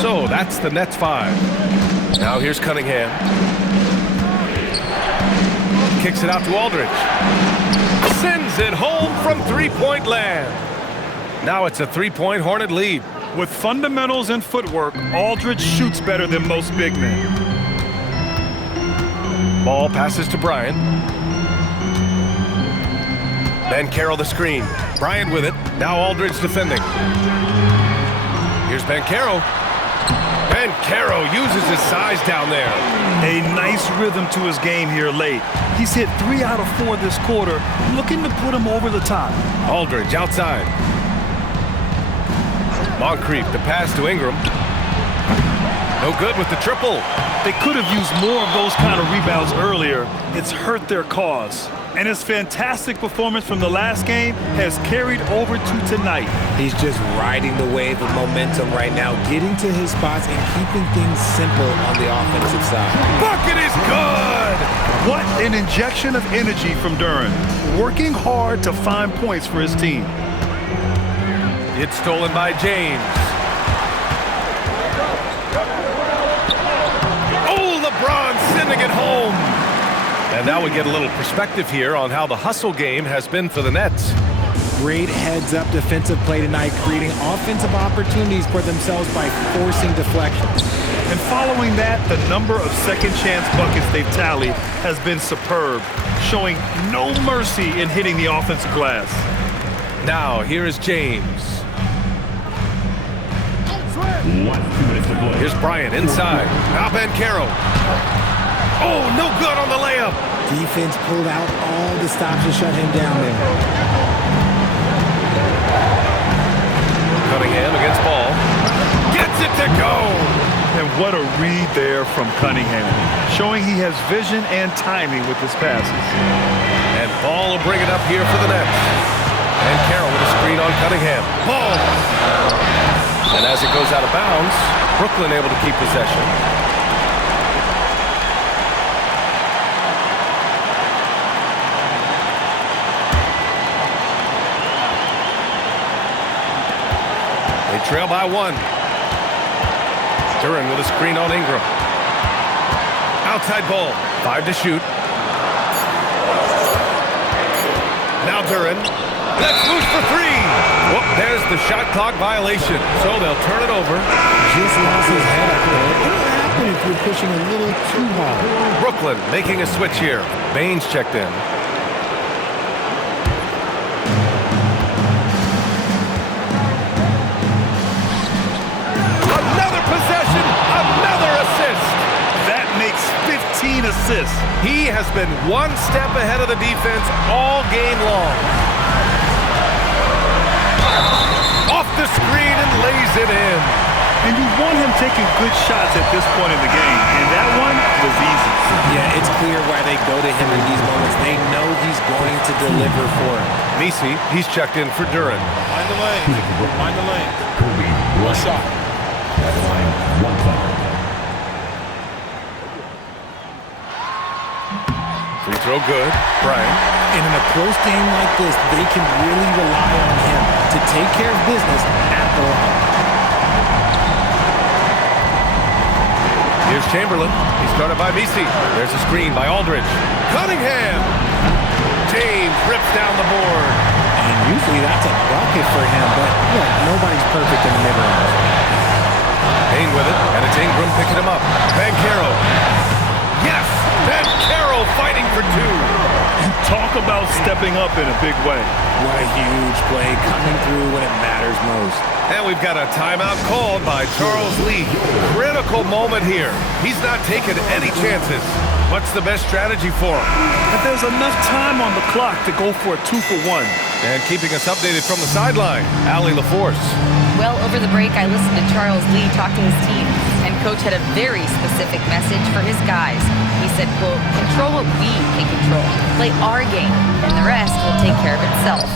So that's the Nets 5. Now here's Cunningham. Kicks it out to Aldridge. Sends it home from three-point land. Now it's a three-point Hornet lead. With fundamentals and footwork, Aldridge shoots better than most big men. Ball passes to Bryant. Banchero the screen. Bryant with it. Now Aldridge defending. Here's Banchero. Banchero uses his size down there. A nice rhythm to his game here late. He's hit 3 out of 4 this quarter, looking to put him over the top. Aldridge outside. Moncrief, the pass to Ingram. No good with the triple. They could have used more of those kind of rebounds earlier. It's hurt their cause. And his fantastic performance from the last game has carried over to tonight. He's just riding the wave of momentum right now, getting to his spots and keeping things simple on the offensive side. Bucket is good! What an injection of energy from Duren, working hard to find points for his team. It's stolen by James. Oh, LeBron sending it home. And now we get a little perspective here on how the hustle game has been for the Nets. Great heads-up defensive play tonight, creating offensive opportunities for themselves by forcing deflections. And following that, the number of second-chance buckets they've tallied has been superb, showing no mercy in hitting the offensive glass. Now, here is James. Here's Bryant inside. Now Banchero. Oh, no good on the layup. Defense pulled out all the stops to shut him down there. Cunningham against Ball. Gets it to go. And what a read there from Cunningham, showing he has vision and timing with his passes. And Ball will bring it up here for the Nets. And Carroll with a screen on Cunningham. Ball. And as it goes out of bounds, Brooklyn able to keep possession. They trail by 1. Duren with a screen on Ingram. Outside Ball. 5 to shoot. Now Duren. That's loose for 3. Whoop, there's the shot clock violation. So they'll turn it over. Just lost his head up there. What'll happen if you're pushing a little too hard? Brooklyn making a switch here. Baines checked in. Another possession, another assist. That makes 15 assists. He has been one step ahead of the defense all game long. Off the screen and lays it in. And you want him taking good shots at this point in the game, and that one was easy. Yeah, it's clear why they go to him in these moments. They know he's going to deliver for him. Messi, he's checked in for Duren. Mind the lane. Mind the lane. One shot. Free throw good. Bryant. And in a close game like this, they can really rely on him to take care of business at the line. Here's Chamberlain. He's guarded by Messi. There's a screen by Aldridge. Cunningham. James rips down the board. And usually that's a bucket for him, but look, nobody's perfect in the mid-range. Payne with it, and it's Ingram picking him up. Banchero. Yes! Banchero fighting for 2. Talk about stepping up in a big way. What a huge play coming through when it matters most. And we've got a timeout called by Charles Lee. Critical moment here. He's not taking any chances. What's the best strategy for him? And there's enough time on the clock to go for a 2-for-1. And keeping us updated from the sideline, Allie LaForce. Well, over the break, I listened to Charles Lee talk to his team, and Coach had a very specific message for his guys. He said, quote, control what we can control. Play our game, and the rest will take care of itself.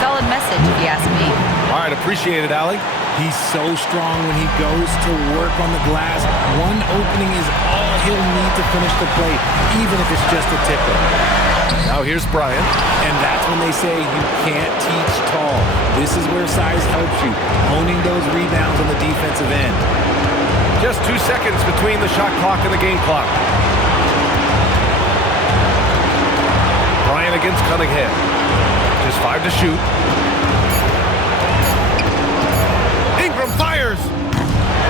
Solid message, if you ask me. All right, appreciate it, Allie. He's so strong when he goes to work on the glass. One opening is all he'll need to finish the play, even if it's just a tip-in. Now here's Bryant. And that's when they say you can't teach tall. This is where size helps you, owning those rebounds on the defensive end. Just 2 seconds between the shot clock and the game clock. Bryant against Cunningham. Just 5 to shoot. Ingram fires.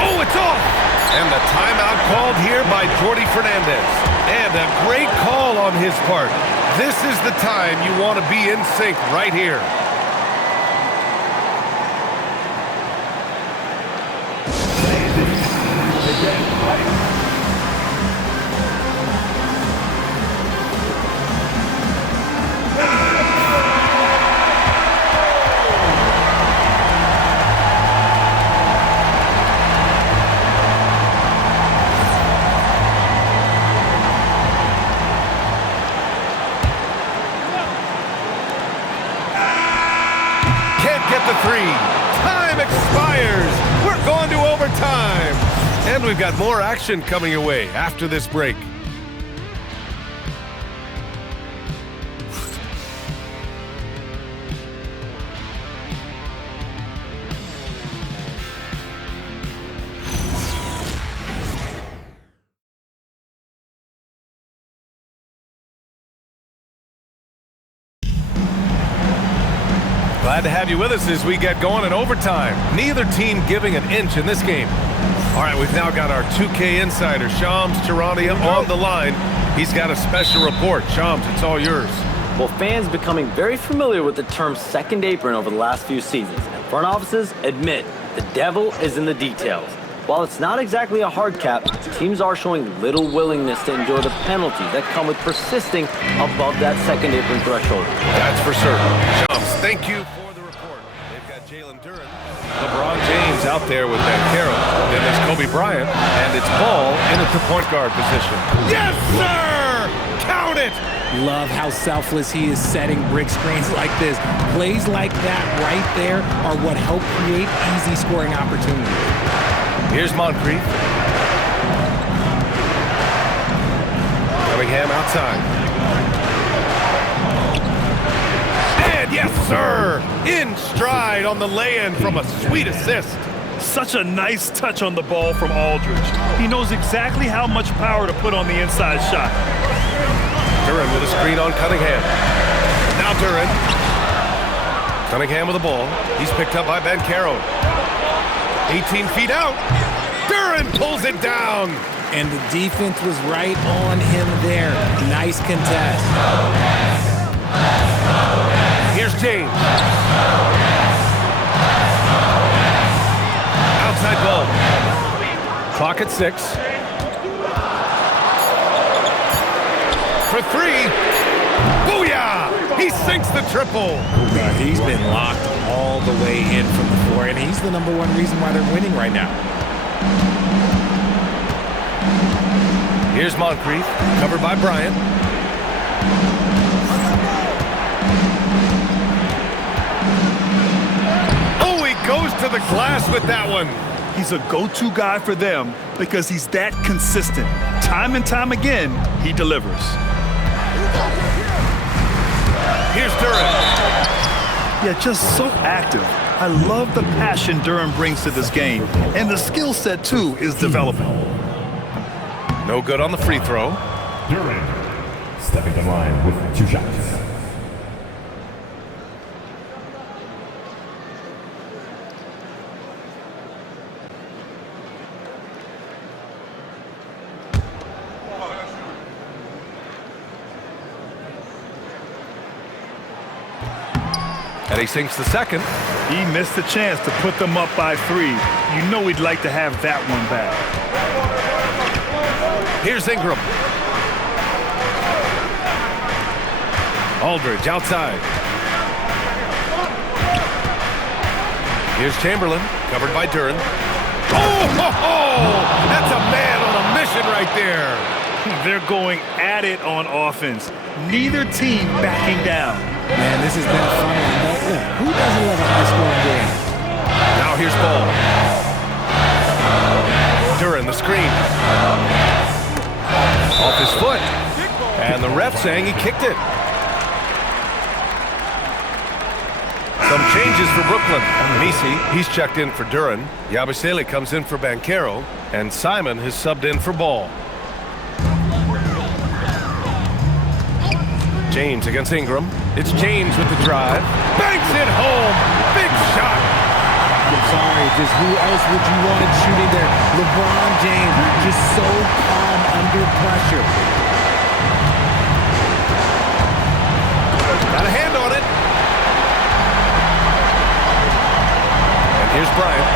Oh, it's off. And the timeout called here by Jordi Fernandez. And a great call on his part. This is the time you want to be in sync right here. Get the three. Time expires. We're going to overtime. And we've got more action coming your way after this break. Glad to have you with us as we get going in overtime. Neither team giving an inch in this game. All right, we've now got our 2K insider, Shams Charania, on the line. He's got a special report. Shams, it's all yours. Well, fans becoming very familiar with the term second apron over the last few seasons. And front offices admit the devil is in the details. While it's not exactly a hard cap, teams are showing little willingness to enjoy the penalties that come with persisting above that second apron threshold. That's for certain. Shams, thank you for the report. They've got Jalen Duren, LeBron James out there with Ben Carroll. Then there's Kobe Bryant, and it's Ball in at the point guard position. Yes, sir! Count it! Love how selfless he is setting brick screens like this. Plays like that right there are what help create easy scoring opportunities. Here's Moncrief. Cunningham outside. And yes, sir! In stride on the lay-in from a sweet assist. Such a nice touch on the ball from Aldridge. He knows exactly how much power to put on the inside shot. Duren with a screen on Cunningham. Now Duren. Cunningham with the ball. He's picked up by Ben Carroll. 18 feet out. Duren pulls it down. And the defense was right on him there. Nice contest. Here's James. Outside ball. Clock at 6. For 3. Booyah! He sinks the triple. He's been locked all the way in from the floor, and he's the #1 reason why they're winning right now. Here's Moncrief, covered by Bryant. Oh, he goes to the glass with that one. He's a go-to guy for them because he's that consistent. Time and time again, he delivers. Here's Duren. Yeah, just so active. I love the passion Duren brings to this game, and the skill set, too, is developing. No good on the free throw. Duren stepping the line with 2 shots. And he sinks the second. He missed the chance to put them up by 3. You know he'd like to have that one back. Here's Ingram. Aldridge outside. Here's Chamberlain, covered by Duren. Oh, ho, ho! That's a man on a mission right there. They're going at it on offense. Neither team backing down. Man, this has been a fun one. But look, who doesn't love a high-scoring game? Now here's Ball. Duren, the screen. Off his foot. And the ref saying he kicked it. Some changes for Brooklyn. Misi, he's checked in for Duran. Yabusele comes in for Banchero. And Simon has subbed in for Ball. James against Ingram. It's James with the drive. Banks it home. Big shot. I'm sorry, just who else would you want it shooting there? LeBron James, just so calm under pressure. Got a hand on it. And here's Bryant.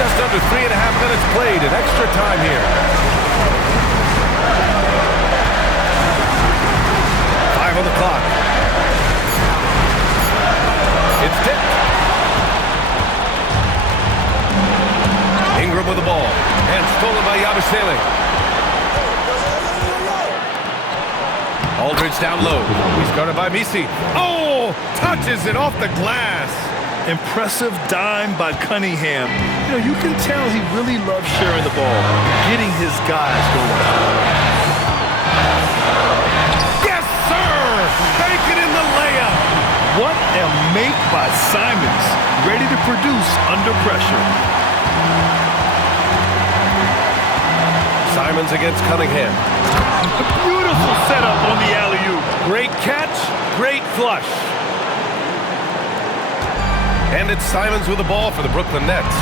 Just under 3.5 minutes played in extra time here. 5 on the clock. It's tipped. Ingram with the ball. And stolen by Yabusele. Aldridge down low. He's guarded by Misi. Oh! Touches it off the glass. Impressive dime by Cunningham. You know, you can tell he really loves sharing the ball, getting his guys going. Yes, sir! Bacon in the layup. What a make by Simons, ready to produce under pressure. Simons against Cunningham. Beautiful setup on the alley-oop. Great catch, great flush. And it's Simons with the ball for the Brooklyn Nets.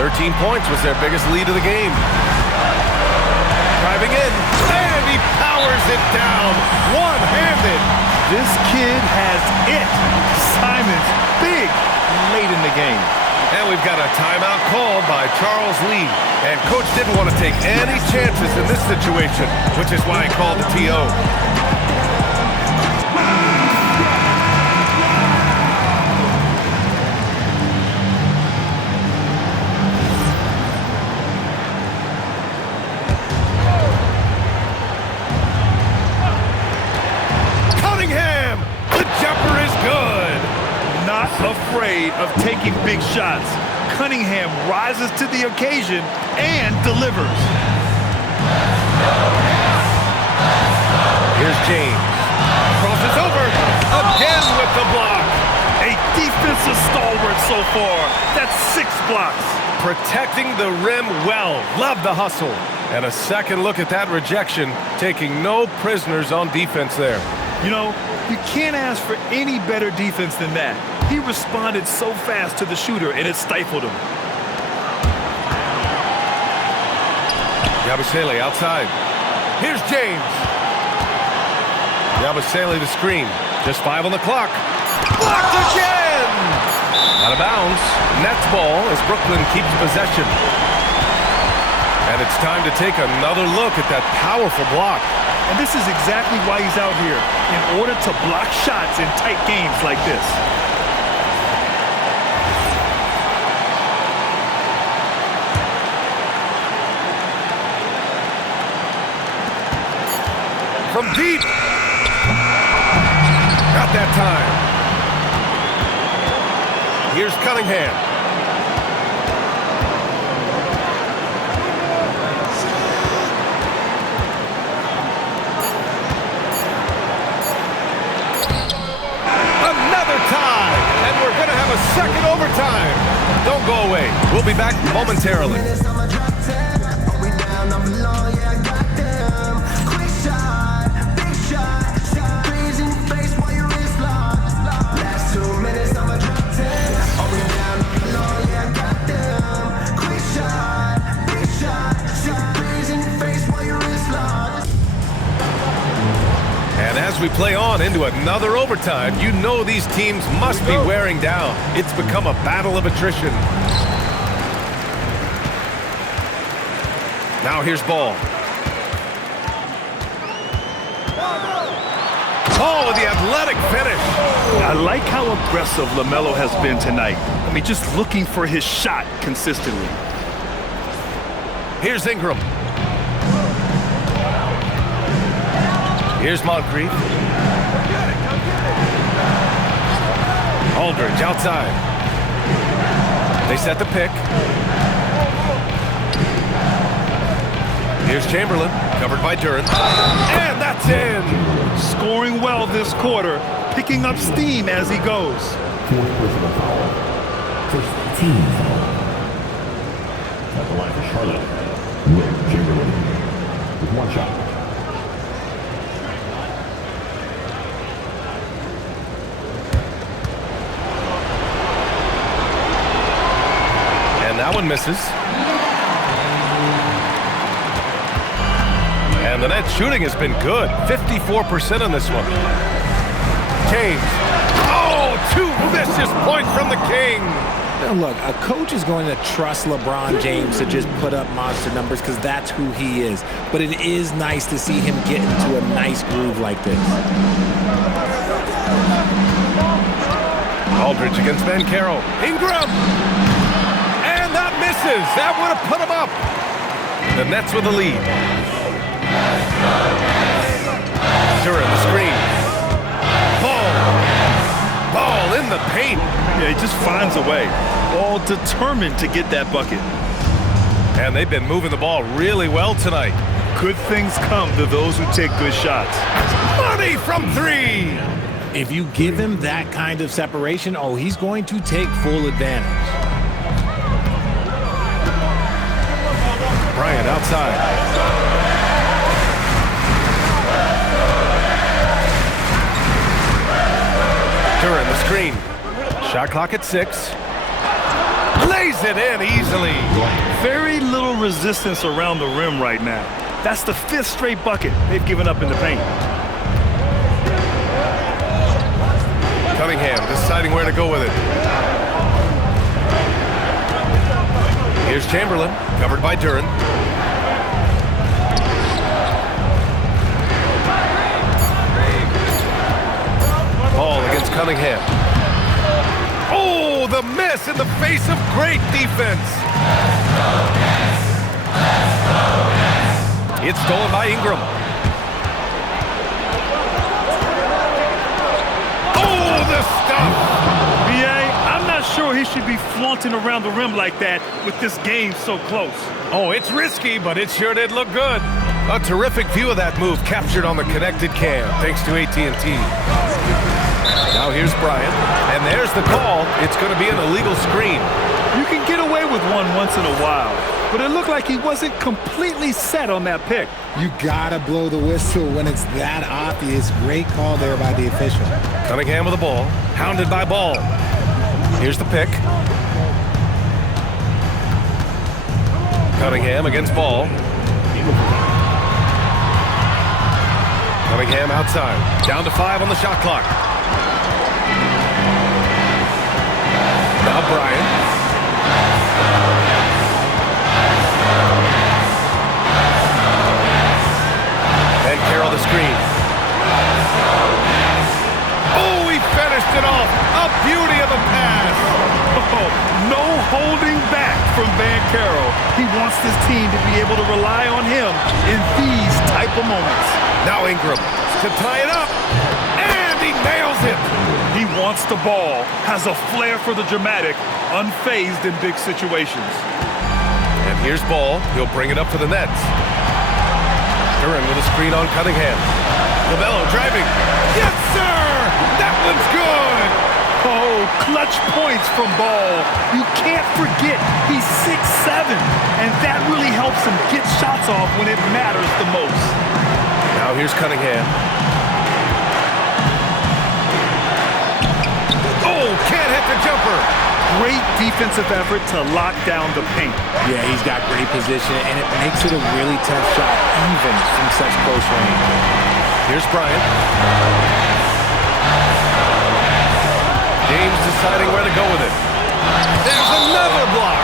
13 points was their biggest lead of the game. Driving in, and he powers it down, one-handed. This kid has it. Simons, big, late in the game. And we've got a timeout called by Charles Lee. And Coach didn't want to take any chances in this situation, which is why he called the TO. Afraid of taking big shots. Cunningham rises to the occasion and delivers. Here's James. Crosses over. Again with the block. A defensive stalwart so far. That's 6 blocks. Protecting the rim well. Love the hustle. And a second look at that rejection. Taking no prisoners on defense there. You know, you can't ask for any better defense than that. He responded so fast to the shooter, and it stifled him. Yabusele outside. Here's James. Yabusele the screen. Just 5 on the clock. Blocked again! Out of bounds. Nets ball as Brooklyn keeps possession. And it's time to take another look at that powerful block. And this is exactly why he's out here, in order to block shots in tight games like this. From deep. Got that time. Here's Cunningham. Another tie. And we're going to have a second overtime. Don't go away. We'll be back momentarily. As we play on into another overtime, you know these teams must be wearing down. It's become a battle of attrition. Now here's Ball. Ball with the athletic finish. I like how aggressive LaMelo has been tonight. I mean, just looking for his shot consistently. Here's Ingram. Here's Moncrief. Aldridge outside. They set the pick. Here's Chamberlain, covered by Duren. And that's in! Scoring well this quarter, picking up steam as he goes. Fourth personal foul. First team foul. At the line for Charlotte, Will Chamberlain with one shot. And that one misses. And the net shooting has been good. 54% on this one. James. Oh, two vicious points from the King. Now look, a coach is going to trust LeBron James to just put up monster numbers because that's who he is. But it is nice to see him get into a nice groove like this. Aldridge against Banchero. Ingram. And that misses. That would have put him up. The Nets with the lead. Duren, the screen. Ball in the paint. Yeah, he just finds a way. All determined to get that bucket. And they've been moving the ball really well tonight. Good things come to those who take good shots. Money from three. If you give him that kind of separation, oh, he's going to take full advantage. Bryant outside. Duren, the screen. Shot clock at 6. Lays it in easily. Very little resistance around the rim right now. That's the 5th straight bucket they've given up in the paint. Cunningham deciding where to go with it. Here's Chamberlain, covered by Duren. Ball against Cunningham. Oh, the miss in the face of great defense. It's stolen by Ingram. Oh, the stuff. B.A., I'm not sure he should be flaunting around the rim like that with this game so close. Oh, it's risky, but it sure did look good. A terrific view of that move captured on the connected cam, thanks to AT&T. Now here's Bryant, and there's the call. It's going to be an illegal screen. You can get away with one once in a while, but it looked like he wasn't completely set on that pick. You gotta blow the whistle when it's that obvious. Great call there by the official. Cunningham with the ball, hounded by Ball. Here's the pick. Cunningham against Ball. Cunningham outside. Down to 5 on the shot clock. Now Bryant. And Carroll the screen. Oh, he finished it off. A beauty of a pass. Oh, no holding back from Banchero. He wants this team to be able to rely on him in these type of moments. Now Ingram to tie it up. And he nails it. He wants the ball, has a flair for the dramatic, unfazed in big situations. And here's Ball. He'll bring it up for the Nets. Duren with a screen on Cunningham. LaMelo driving. Yes, sir! That one's good! Oh, clutch points from Ball. You can't forget he's 6'7", and that really helps him get shots off when it matters the most. Now here's Cunningham. Oh, can't hit the jumper. Great defensive effort to lock down the paint. Yeah, he's got great position, and it makes it a really tough shot, even from such close range. Here's Bryant. James deciding where to go with it. There's another block.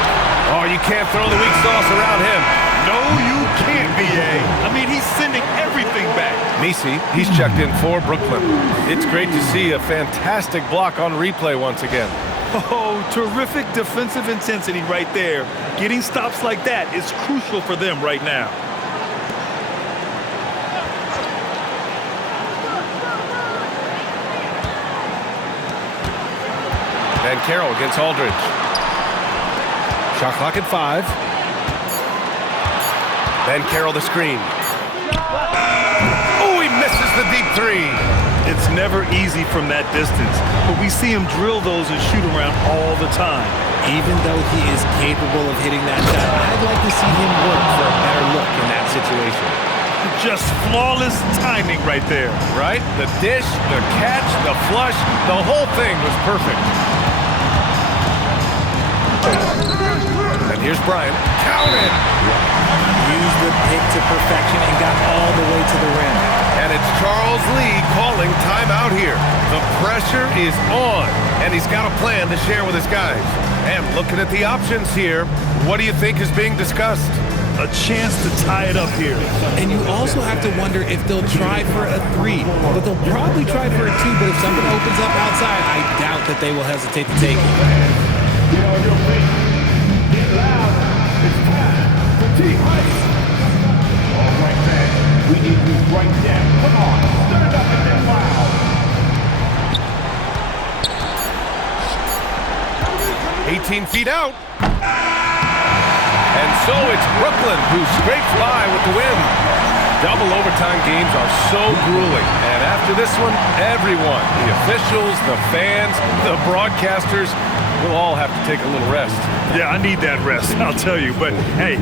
Oh, you can't throw the weak sauce around him. No, you can't, B.A. I mean, he's sending everything back. Messi, he's checked in for Brooklyn. It's great to see a fantastic block on replay once again. Oh, terrific defensive intensity right there. Getting stops like that is crucial for them right now. Banchero against Aldridge. Shot clock at 5. Then Carroll the screen. Oh, he misses the deep three. It's never easy from that distance, but we see him drill those and shoot around all the time. Even though he is capable of hitting that shot, I'd like to see him work for a better look in that situation. Just flawless timing right there. Right? The dish, the catch, the flush, the whole thing was perfect. And here's Bryant. Counted! Used the pick to perfection and got all the way to the rim. And it's Charles Lee calling timeout here. The pressure is on, and he's got a plan to share with his guys. And looking at the options here, what do you think is being discussed? A chance to tie it up here. And you also have to wonder if they'll try for a 3, but they'll probably try for a 2, but if something opens up outside, I doubt that they will hesitate to take it. Get on your feet. Get loud. It's time for T-Heights. All right, man. We need you right now. Come on. Stand up and get loud. 18 feet out. And so it's Brooklyn who scrapes by with the win. Double overtime games are so grueling. And after this one, everyone, the officials, the fans, the broadcasters, will all have to take a little rest. Yeah, I need that rest, I'll tell you. But, hey,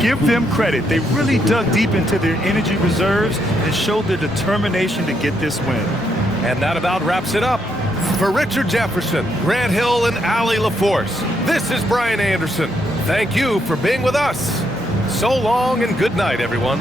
give them credit. They really dug deep into their energy reserves and showed their determination to get this win. And that about wraps it up. For Richard Jefferson, Grant Hill, and Allie LaForce, this is Brian Anderson. Thank you for being with us. So long and good night, everyone.